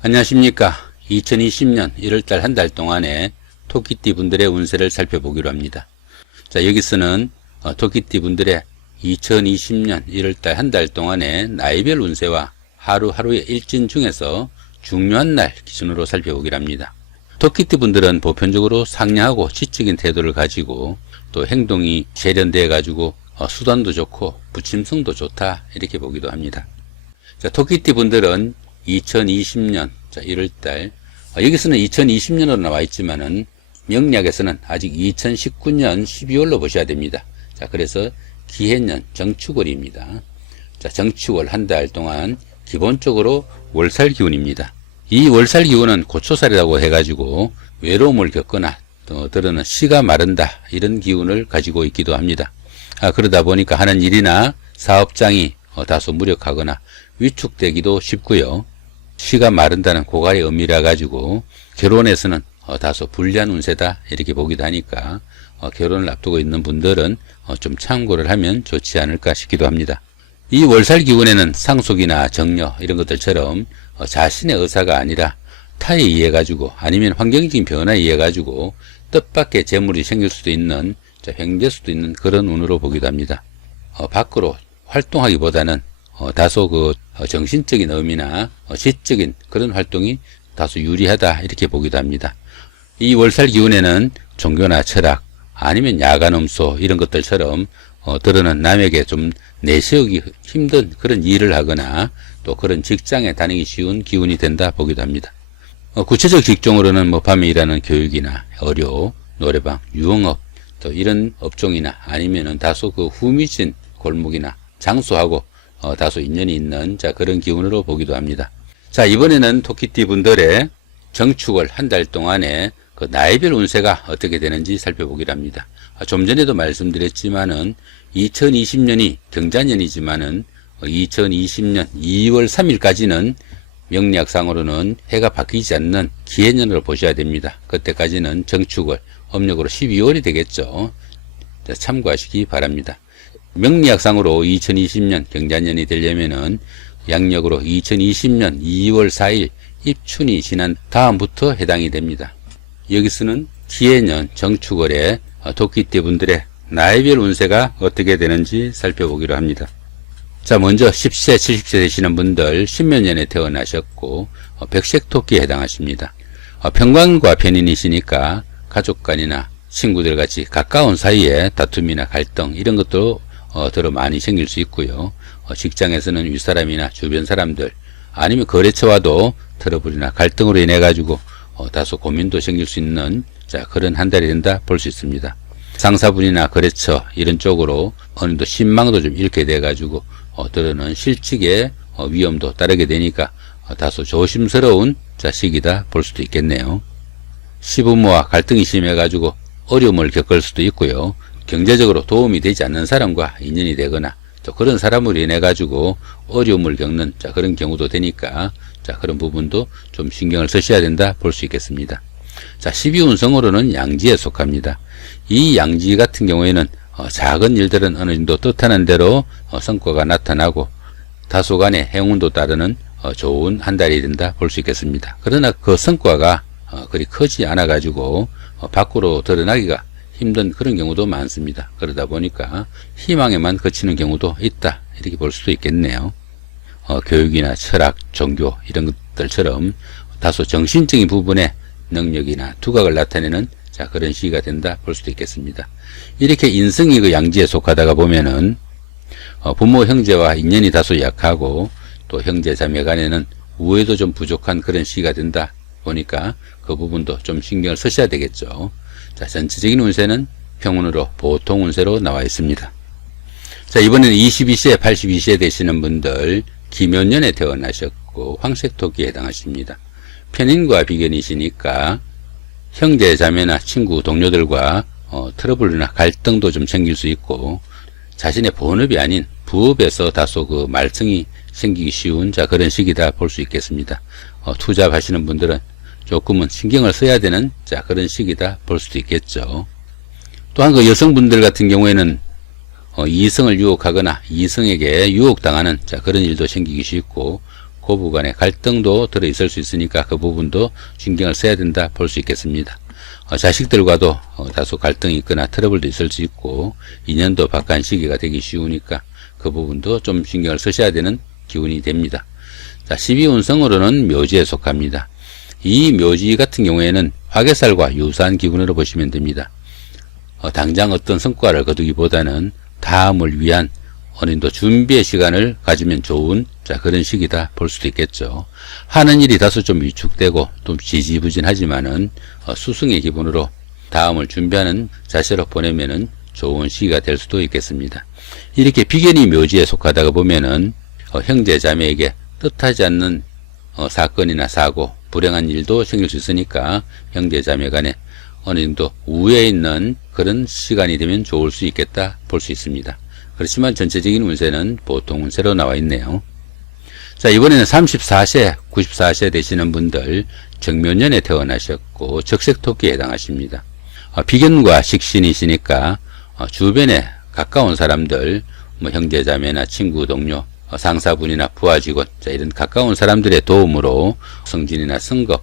안녕하십니까. 2020년 1월달 한 달 동안의 토끼띠 분들의 운세를 살펴보기로 합니다. 자, 여기서는 토끼띠 분들의 2020년 1월달 한 달 동안의 나이별 운세와 하루하루의 일진 중에서 중요한 날 기준으로 살펴보기로 합니다. 토끼띠 분들은 보편적으로 상냥하고 지적인 태도를 가지고 또 행동이 세련되어 가지고 수단도 좋고 부침성도 좋다 이렇게 보기도 합니다. 자, 토끼띠 분들은 2020년 1월달 여기서는 2020년으로 나와 있지만은 명리학에서는 아직 2019년 12월로 보셔야 됩니다. 자, 그래서 기해년 정축월입니다. 자, 정축월 한 달 동안 기본적으로 월살 기운입니다. 이 월살 기운은 고초살이라고 해가지고 외로움을 겪거나 또 때로는 씨가 마른다 이런 기운을 가지고 있기도 합니다. 그러다 보니까 하는 일이나 사업장이 다소 무력하거나 위축되기도 쉽고요. 씨가 마른다는 고갈의 의미라 가지고 결혼에서는 다소 불리한 운세다 이렇게 보기도 하니까 결혼을 앞두고 있는 분들은 좀 참고를 하면 좋지 않을까 싶기도 합니다. 이 월살 기운에는 상속이나 정려 이런 것들처럼 자신의 의사가 아니라 타에 의해 가지고 아니면 환경적인 변화에 의해 가지고 뜻밖의 재물이 생길 수도 있는 횡될 수도 있는 그런 운으로 보기도 합니다. 밖으로 활동하기보다는 다소 정신적인 의미나 지적인 그런 활동이 다소 유리하다 이렇게 보기도 합니다. 이 월살 기운에는 종교나 철학 아니면 야간음소 이런 것들처럼 들어는 남에게 좀 내세우기 힘든 그런 일을 하거나 또 그런 직장에 다니기 쉬운 기운이 된다 보기도 합니다. 구체적 직종으로는 밤에 일하는 교육이나 의료, 노래방, 유흥업 또 이런 업종이나 아니면은 다소 후미진 골목이나 장소하고 다소 인연이 있는 그런 기운으로 보기도 합니다. 자, 이번에는 토끼띠 분들의 정축월 한 달 동안의 나이별 운세가 어떻게 되는지 살펴보기로 합니다. 좀 전에도 말씀드렸지만은 2020년이 경자년이지만은 2020년 2월 3일까지는 명리학상으로는 해가 바뀌지 않는 기해년으로 보셔야 됩니다. 그때까지는 정축월, 음력으로 12월이 되겠죠. 자, 참고하시기 바랍니다. 명리학상으로 2020년 경자년이 되려면은 양력으로 2020년 2월 4일 입춘이 지난 다음부터 해당이 됩니다. 여기서는 기해년 정축월에 토끼띠 분들의 나이별 운세가 어떻게 되는지 살펴보기로 합니다. 자, 먼저 10세, 70세 되시는 분들 신묘년에 태어나셨고 백색토끼에 해당하십니다. 편관과 편인이시니까 가족 간이나 친구들 같이 가까운 사이에 다툼이나 갈등 이런 것도 더러 많이 생길 수 있고요. 직장에서는 윗사람이나 주변 사람들 아니면 거래처와도 트러블이나 갈등으로 인해 가지고 다소 고민도 생길 수 있는 그런 한 달이 된다 볼 수 있습니다. 상사분이나 거래처 이런 쪽으로 어느 정도 신망도 좀 잃게 돼 가지고 때로는 실직의 위험도 따르게 되니까 다소 조심스러운 시기다 볼 수도 있겠네요. 시부모와 갈등이 심해 가지고 어려움을 겪을 수도 있고요. 경제적으로 도움이 되지 않는 사람과 인연이 되거나 또 그런 사람으로 인해 가지고 어려움을 겪는 그런 경우도 되니까 그런 부분도 좀 신경을 쓰셔야 된다 볼 수 있겠습니다. 자, 12운성으로는 양지에 속합니다. 이 양지 같은 경우에는 작은 일들은 어느 정도 뜻하는 대로 성과가 나타나고 다소간의 행운도 따르는 좋은 한 달이 된다 볼 수 있겠습니다. 그러나 그 성과가 그리 크지 않아 가지고 밖으로 드러나기가 힘든 그런 경우도 많습니다. 그러다 보니까 희망에만 그치는 경우도 있다 이렇게 볼 수도 있겠네요. 교육이나 철학, 종교 이런 것들처럼 다소 정신적인 부분에 능력이나 두각을 나타내는 그런 시기가 된다 볼 수도 있겠습니다. 이렇게 인성이 양지에 속하다가 보면은 부모 형제와 인연이 다소 약하고 또 형제 자매 간에는 우애도 좀 부족한 그런 시기가 된다 보니까 그 부분도 좀 신경을 쓰셔야 되겠죠. 자, 전체적인 운세는 평운으로 보통 운세로 나와 있습니다. 자, 이번에는 22세, 82세 되시는 분들 기묘년에 태어나셨고 황색토끼에 해당하십니다. 편인과 비견이시니까 형제 자매나 친구 동료들과 트러블이나 갈등도 좀 생길 수 있고 자신의 본업이 아닌 부업에서 다소 말썽이 생기기 쉬운 그런 시기다 볼 수 있겠습니다. 투잡하시는 분들은 조금은 신경을 써야 되는 그런 시기다 볼 수도 있겠죠. 또한 여성분들 같은 경우에는 이성을 유혹하거나 이성에게 유혹당하는 그런 일도 생기기 쉽고 고부 간의 갈등도 들어있을 수 있으니까 그 부분도 신경을 써야 된다 볼 수 있겠습니다. 자식들과도 다소 갈등이 있거나 트러블도 있을 수 있고 인연도 박한 시기가 되기 쉬우니까 그 부분도 좀 신경을 쓰셔야 되는 기운이 됩니다. 자, 12운성으로는 묘지에 속합니다. 이 묘지 같은 경우에는 화개살과 유사한 기분으로 보시면 됩니다. 당장 어떤 성과를 거두기보다는 다음을 위한 어느 정도 준비의 시간을 가지면 좋은 그런 시기다 볼 수도 있겠죠. 하는 일이 다소 좀 위축되고 좀 지지부진하지만은 수승의 기분으로 다음을 준비하는 자세로 보내면은 좋은 시기가 될 수도 있겠습니다. 이렇게 비견이 묘지에 속하다가 보면은 형제 자매에게 뜻하지 않는 사건이나 사고, 불행한 일도 생길 수 있으니까 형제 자매 간에 어느 정도 우위에 있는 그런 시간이 되면 좋을 수 있겠다 볼 수 있습니다. 그렇지만 전체적인 운세는 보통 운세로 나와 있네요. 자, 이번에는 34세, 94세 되시는 분들 정묘년에 태어나셨고 적색토끼에 해당하십니다. 비견과 식신이시니까 주변에 가까운 사람들, 형제자매나 친구, 동료, 상사분이나 부하직원, 이런 가까운 사람들의 도움으로 승진이나 승급,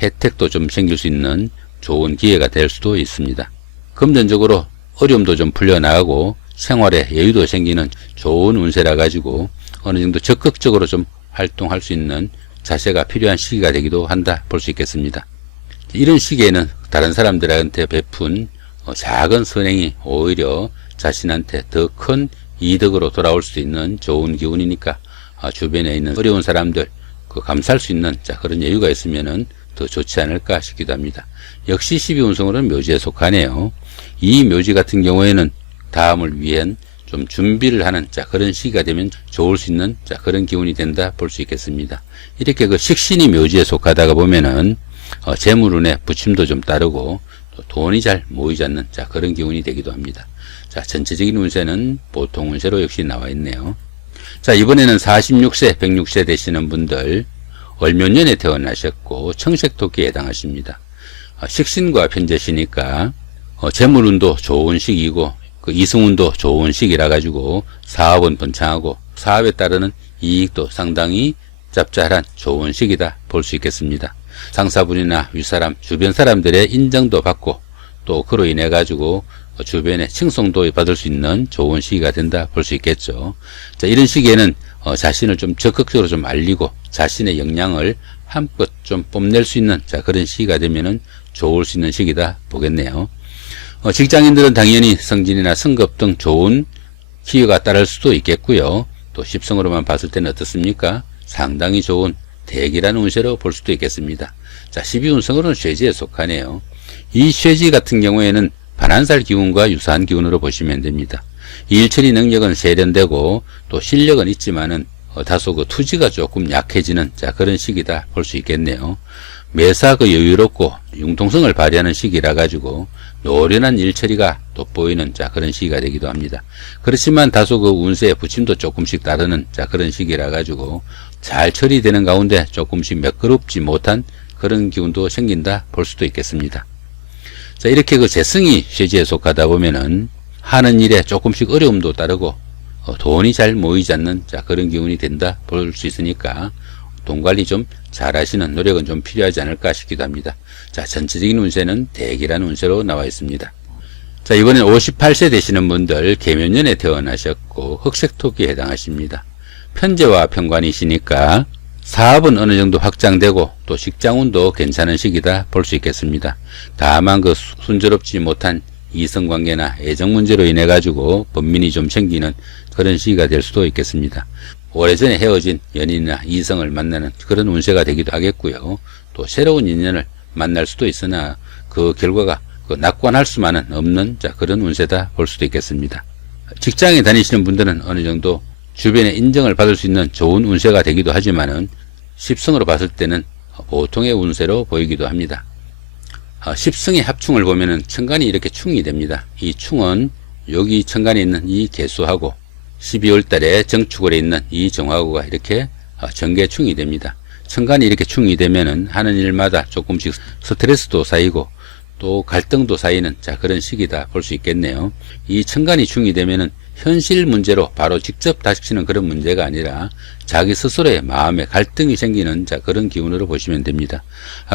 혜택도 좀 생길 수 있는 좋은 기회가 될 수도 있습니다. 금전적으로 어려움도 좀 풀려나가고 생활에 여유도 생기는 좋은 운세라 가지고 어느 정도 적극적으로 좀 활동할 수 있는 자세가 필요한 시기가 되기도 한다 볼 수 있겠습니다. 이런 시기에는 다른 사람들한테 베푼 작은 선행이 오히려 자신한테 더 큰 이득으로 돌아올 수 있는 좋은 기운이니까 주변에 있는 어려운 사람들 감사할 수 있는 그런 여유가 있으면은 더 좋지 않을까 싶기도 합니다. 역시 12운성으로는 묘지에 속하네요. 이 묘지 같은 경우에는 다음을 위한 좀 준비를 하는 그런 시기가 되면 좋을 수 있는 그런 기운이 된다 볼 수 있겠습니다. 이렇게 그 식신이 묘지에 속하다가 보면은 재물운에 부침도 좀 따르고 또 돈이 잘 모이지 않는 그런 기운이 되기도 합니다. 자, 전체적인 운세는 보통 운세로 역시 나와 있네요. 자, 이번에는 46세, 106세 되시는 분들 을묘년에 태어나셨고 청색토끼에 해당하십니다. 식신과 편재시니까 재물운도 좋은 시기이고 이승운도 좋은 시기라 가지고 사업은 번창하고 사업에 따르는 이익도 상당히 짭짤한 좋은 시기다 볼 수 있겠습니다. 상사분이나 윗사람, 주변 사람들의 인정도 받고 또 그로 인해 가지고 주변에 칭송도 받을 수 있는 좋은 시기가 된다 볼 수 있겠죠. 자, 이런 시기에는 자신을 좀 적극적으로 좀 알리고 자신의 역량을 한껏 좀 뽐낼 수 있는 그런 시기가 되면은 좋을 수 있는 시기다 보겠네요. 직장인들은 당연히 승진이나 승급 등 좋은 기회가 따를 수도 있겠고요. 또 십성으로만 봤을 때는 어떻습니까? 상당히 좋은 대기라는 운세로 볼 수도 있겠습니다. 자, 12운성으로는 쇠지에 속하네요. 이 쇠지 같은 경우에는 반한살 기운과 유사한 기운으로 보시면 됩니다. 일처리 능력은 세련되고 또 실력은 있지만은 다소 투지가 조금 약해지는 그런 시기다 볼 수 있겠네요. 매사 여유롭고 융통성을 발휘하는 시기라 가지고 노련한 일처리가 돋보이는 그런 시기가 되기도 합니다. 그렇지만 다소 운세에 부침도 조금씩 따르는 그런 시기라 가지고 잘 처리되는 가운데 조금씩 매끄럽지 못한 그런 기운도 생긴다 볼 수도 있겠습니다. 자, 이렇게 재성이 쇠지에 속하다 보면은 하는 일에 조금씩 어려움도 따르고 돈이 잘 모이지 않는 그런 기운이 된다 볼 수 있으니까 돈 관리 좀 잘 하시는 노력은 좀 필요하지 않을까 싶기도 합니다. 자, 전체적인 운세는 대기라는 운세로 나와 있습니다. 자, 이번엔 58세 되시는 분들 계묘년에 태어나셨고 흑색토끼에 해당하십니다. 편재와 편관이시니까 사업은 어느 정도 확장되고 또 직장운도 괜찮은 시기다 볼 수 있겠습니다. 다만 순조롭지 못한 이성관계나 애정문제로 인해 가지고 번민이 좀 생기는 그런 시기가 될 수도 있겠습니다. 오래전에 헤어진 연인이나 이성을 만나는 그런 운세가 되기도 하겠고요. 또 새로운 인연을 만날 수도 있으나 그 결과가 낙관할 수만은 없는 그런 운세다 볼 수도 있겠습니다. 직장에 다니시는 분들은 어느 정도 주변의 인정을 받을 수 있는 좋은 운세가 되기도 하지만은 십성으로 봤을 때는 보통의 운세로 보이기도 합니다. 십성의 합충을 보면은 천간이 이렇게 충이 됩니다. 이 충은 여기 천간에 있는 이 개수하고 12월 달에 정축월에 있는 이 정화구가 이렇게 정계충이 됩니다. 천간이 이렇게 충이 되면은 하는 일마다 조금씩 스트레스도 쌓이고 또 갈등도 쌓이는 그런 시기다 볼 수 있겠네요. 이 천간이 충이 되면은 현실 문제로 바로 직접 닥치는 그런 문제가 아니라 자기 스스로의 마음에 갈등이 생기는 그런 기운으로 보시면 됩니다.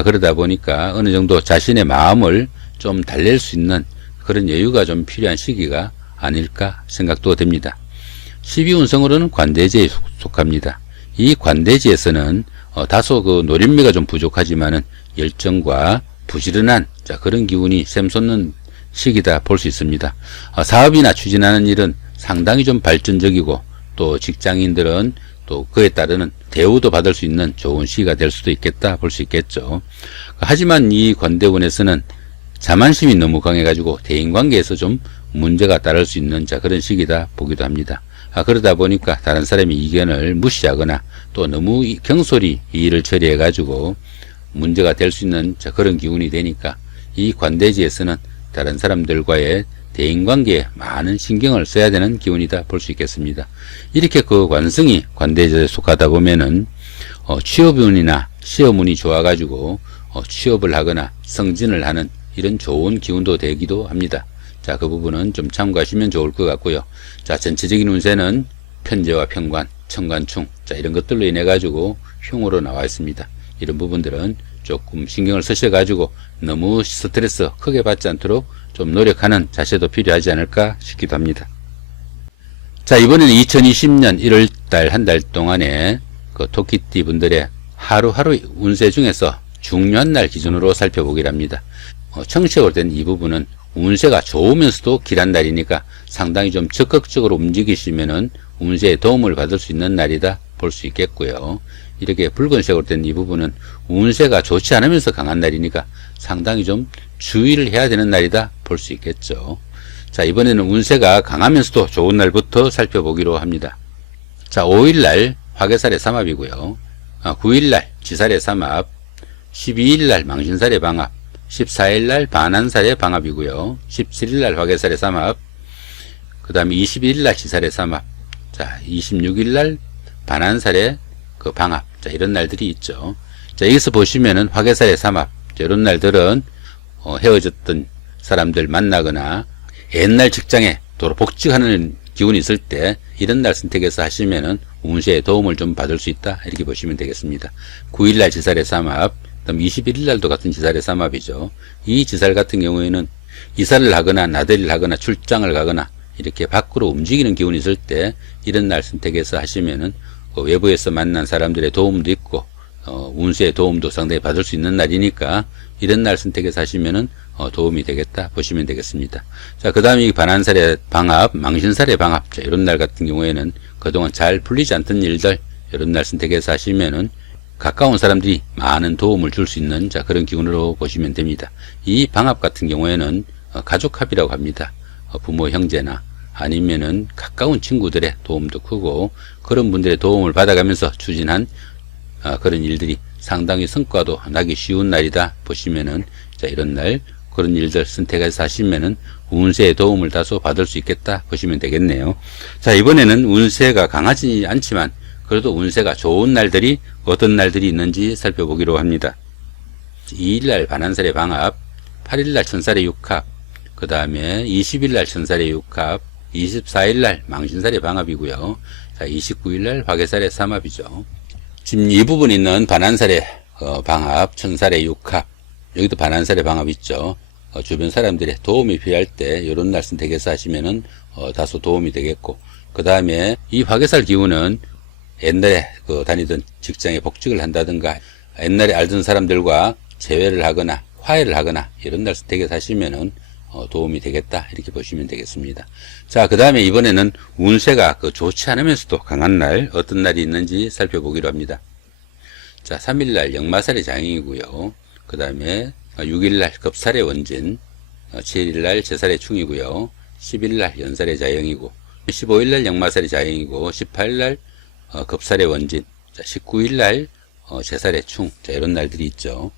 그러다 보니까 어느 정도 자신의 마음을 좀 달랠 수 있는 그런 여유가 좀 필요한 시기가 아닐까 생각도 됩니다. 12운성으로는 관대지에 속합니다. 이 관대지에서는 다소 그 노련미가 좀 부족하지만은 열정과 부지런한 그런 기운이 샘솟는 시기다 볼 수 있습니다. 사업이나 추진하는 일은 상당히 좀 발전적이고 또 직장인들은 또 그에 따르는 대우도 받을 수 있는 좋은 시기가 될 수도 있겠다 볼 수 있겠죠. 하지만 이 관대운에서는 자만심이 너무 강해가지고 대인관계에서 좀 문제가 따를 수 있는 그런 시기다 보기도 합니다. 그러다 보니까 다른 사람의 의견을 무시하거나 또 너무 경솔히 이 일을 처리해가지고 문제가 될 수 있는 그런 기운이 되니까 이 관대지에서는 다른 사람들과의 대인관계에 많은 신경을 써야 되는 기운이다 볼 수 있겠습니다. 이렇게 그 관성이 관대지에 속하다 보면은 취업운이나 시험운이 좋아가지고 취업을 하거나 승진을 하는 이런 좋은 기운도 되기도 합니다. 그 부분은 좀 참고하시면 좋을 것 같고요. 전체적인 운세는 편재와 편관, 천관충 이런 것들로 인해 가지고 흉으로 나와 있습니다. 이런 부분들은 조금 신경을 쓰셔 가지고 너무 스트레스 크게 받지 않도록 좀 노력하는 자세도 필요하지 않을까 싶기도 합니다. 이번에는 2020년 1월달 한 달 동안에 그 토끼띠 분들의 하루하루 운세 중에서 중요한 날 기준으로 살펴보기를 합니다. 청취적으로 된 이 부분은 운세가 좋으면서도 길한 날이니까 상당히 좀 적극적으로 움직이시면은 운세에 도움을 받을 수 있는 날이다 볼 수 있겠고요. 이렇게 붉은색으로 된 이 부분은 운세가 좋지 않으면서 강한 날이니까 상당히 좀 주의를 해야 되는 날이다 볼 수 있겠죠. 이번에는 운세가 강하면서도 좋은 날부터 살펴보기로 합니다. 5일날 화개살의 삼합이고요. 9일날 지살의 삼합, 12일날 망신살의 방합, 14일날 반한살의 방합이고요. 17일날 화개살의 삼합, 그 다음에 21일날 지살의 삼합, 26일날 반한살의 그 방합, 이런 날들이 있죠. 여기서 보시면은 화개살의 삼합, 이런 날들은 헤어졌던 사람들 만나거나 옛날 직장에 도로 복직하는 기운이 있을 때 이런 날 선택해서 하시면은 운세에 도움을 좀 받을 수 있다 이렇게 보시면 되겠습니다. 9일날 지살의 삼합, 그다음 21일날도 같은 지살의 삼합이죠. 이 지살 같은 경우에는 이사를 하거나 나들이를 하거나 출장을 가거나 이렇게 밖으로 움직이는 기운이 있을 때 이런 날 선택해서 하시면은 외부에서 만난 사람들의 도움도 있고 운세의 도움도 상당히 받을 수 있는 날이니까 이런 날 선택해서 하시면은 도움이 되겠다 보시면 되겠습니다. 그 다음에 이 반한살의 방합, 망신살의 방합, 이런 날 같은 경우에는 그동안 잘 풀리지 않던 일들 이런 날 선택해서 하시면은 가까운 사람들이 많은 도움을 줄 수 있는 그런 기운으로 보시면 됩니다. 이 방합 같은 경우에는 가족합이라고 합니다. 부모 형제나 아니면은 가까운 친구들의 도움도 크고 그런 분들의 도움을 받아가면서 추진한 그런 일들이 상당히 성과도 나기 쉬운 날이다 보시면은 이런 날 그런 일들 선택해서 하시면은 운세의 도움을 다소 받을 수 있겠다 보시면 되겠네요. 이번에는 운세가 강하지 않지만 그래도 운세가 좋은 날들이 어떤 날들이 있는지 살펴보기로 합니다. 2일날 반한살의 방합, 8일날 천살의 육합, 그 다음에 20일날 천살의 육합, 24일날 망신살의 방합이고요. 29일날 화개살의 삼합이죠. 지금 이 부분에 있는 반한살의 방합, 천살의 육합, 여기도 반한살의 방합 있죠. 주변 사람들의 도움이 필요할 때 이런 날 선택해서 하시면은 다소 도움이 되겠고, 그 다음에 이 화개살 기운은 옛날에 다니던 직장에 복직을 한다든가 옛날에 알던 사람들과 재회를 하거나 화해를 하거나 이런 날 선택해서 하시면은 도움이 되겠다 이렇게 보시면 되겠습니다. 그 다음에 이번에는 운세가 좋지 않으면서도 강한 날 어떤 날이 있는지 살펴보기로 합니다. 3일날 역마살의 장인이고요. 그 다음에 6일날 급살의 원진, 7일날 제살의 충이고요. 10일날 연살의 자영이고 15일날 역마살의 자영이고 18일날 급살의 원진, 19일날 제살의 충, 이런 날들이 있죠.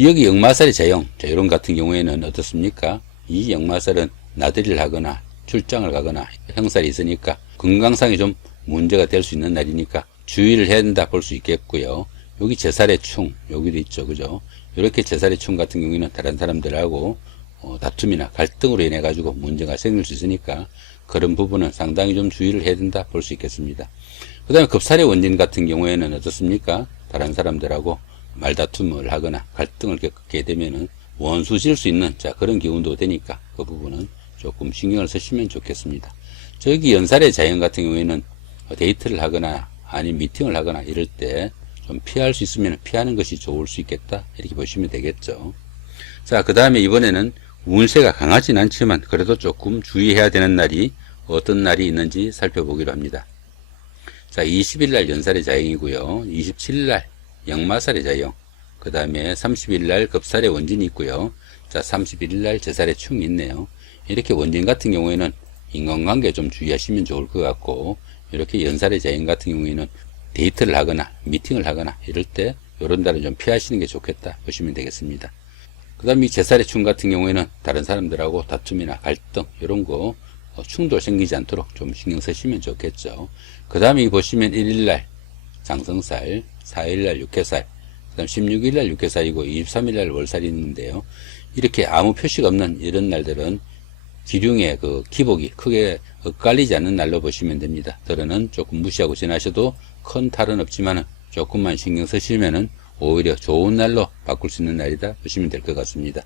여기 역마살의 자영, 이런 같은 경우에는 어떻습니까? 이 역마살은 나들이를 하거나 출장을 가거나 형살이 있으니까 건강상에 좀 문제가 될 수 있는 날이니까 주의를 해야 된다 볼 수 있겠고요. 여기 제살의 충, 여기도 있죠. 그죠? 이렇게 제살의 충 같은 경우에는 다른 사람들하고 다툼이나 갈등으로 인해 가지고 문제가 생길 수 있으니까 그런 부분은 상당히 좀 주의를 해야 된다 볼 수 있겠습니다. 그 다음에 급살의 원진 같은 경우에는 어떻습니까? 다른 사람들하고 말다툼을 하거나 갈등을 겪게 되면은 원수질 수 있는 그런 기운도 되니까 그 부분은 조금 신경을 쓰시면 좋겠습니다. 저기 연살의 자연 같은 경우에는 데이트를 하거나 아니면 미팅을 하거나 이럴 때 좀 피할 수 있으면 피하는 것이 좋을 수 있겠다 이렇게 보시면 되겠죠. 자, 그 다음에 이번에는 운세가 강하진 않지만 그래도 조금 주의해야 되는 날이 어떤 날이 있는지 살펴보기로 합니다. 자, 20일날 연살의 자영이고요. 27일날 역마살의 자영, 그 다음에 30일날 급살의 원진이 있고요. 자, 31일날 제살의 충이 있네요. 이렇게 원진 같은 경우에는 인간관계 좀 주의하시면 좋을 것 같고, 이렇게 연살의 자영 같은 경우에는 데이트를 하거나 미팅을 하거나 이럴 때 이런 날은 좀 피하시는 게 좋겠다 보시면 되겠습니다. 그 다음에 이 제살의 충 같은 경우에는 다른 사람들하고 다툼이나 갈등 이런 거 충돌 생기지 않도록 좀 신경 쓰시면 좋겠죠. 그 다음에 보시면 1일날 장성살, 4일날 육해살, 그 다음 16일날 육해살이고 23일날 월살이 있는데요. 이렇게 아무 표시가 없는 이런 날들은 기륭의 그 기복이 크게 엇갈리지 않는 날로 보시면 됩니다. 들어는 조금 무시하고 지나셔도 큰 탈은 없지만 조금만 신경 쓰시면은 오히려 좋은 날로 바꿀 수 있는 날이다 보시면 될 것 같습니다.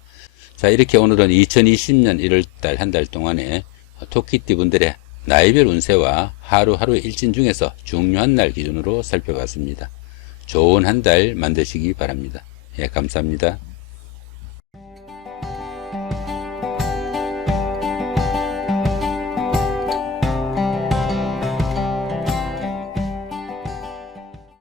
자, 이렇게 오늘은 2020년 1월달 한 달 동안에 토끼띠 분들의 나이별 운세와 하루하루 일진 중에서 중요한 날 기준으로 살펴봤습니다. 좋은 한 달 만드시기 바랍니다. 예, 감사합니다.